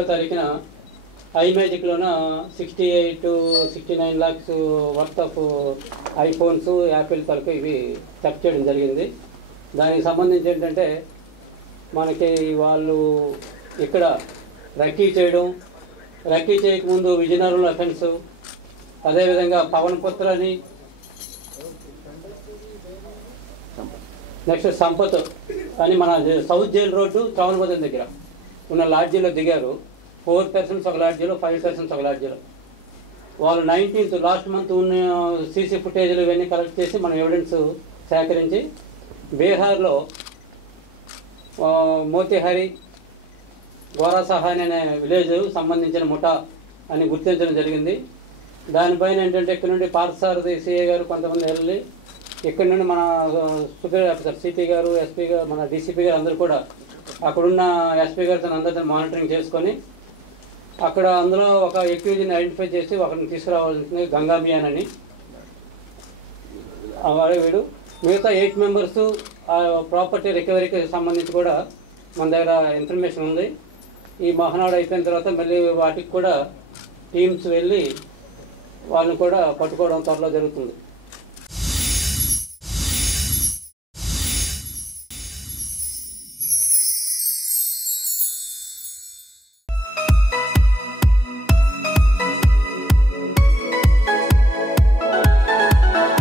17వ తారీఖున ఐమ్యాజిక్లోన 68-69 lakhs worth of iPhones Apple తరకు ఇవి చెక్ చేయడం జరిగింది. దానికి సంబంధించి ఏంటంటే మనకి వాళ్ళు ఇక్కడ రక్కీ చేయకముందు విజయనగరంలో అఫెన్స్, అదేవిధంగా పవన్ పుత్ర అని, నెక్స్ట్ సంపత్ అని మన సౌత్ జైల్ రోడ్డు శ్రవణబదం దగ్గర ఉన్న లాడ్జీలో దిగారు. 4 persons ఒక లాడ్జీలో, 5 persons ఒక లాడ్జీలో. వాళ్ళు 19th లాస్ట్ మంత్ ఉన్న సీసీ ఫుటేజ్లు ఇవన్నీ కలెక్ట్ చేసి మనం ఎవిడెన్స్ సేకరించి బీహార్లో మోతిహారి గోరా సహాని అనే విలేజ్ సంబంధించిన ముఠా అని గుర్తించడం జరిగింది. దానిపైన ఏంటంటే ఇక్కడ నుండి పార్థసారథి సిఐ గారు కొంతమంది వెళ్ళి ఇక్కడ నుండి మన సుపీరియర్ ఆఫీసర్ సిపి గారు, ఎస్పీ గారు, మన డీసీపీ గారు అందరూ కూడా అక్కడున్న ఎస్పీ గారితో అందరితో మానిటరింగ్ చేసుకొని అక్కడ అందులో ఒక ఎక్యూజ్ని ఐడెంటిఫై చేసి ఒకరిని తీసుకురావాల్సింది గంగామియాన్ అని వాడే వీడు. మిగతా 8 members ప్రాపర్టీ రికవరీకి సంబంధించి కూడా మన దగ్గర ఇన్ఫర్మేషన్ ఉంది. ఈ మహానాడు అయిపోయిన తర్వాత మళ్ళీ వాటికి కూడా టీమ్స్ వెళ్ళి వాళ్ళని కూడా పట్టుకోవడం త్వరలో జరుగుతుంది.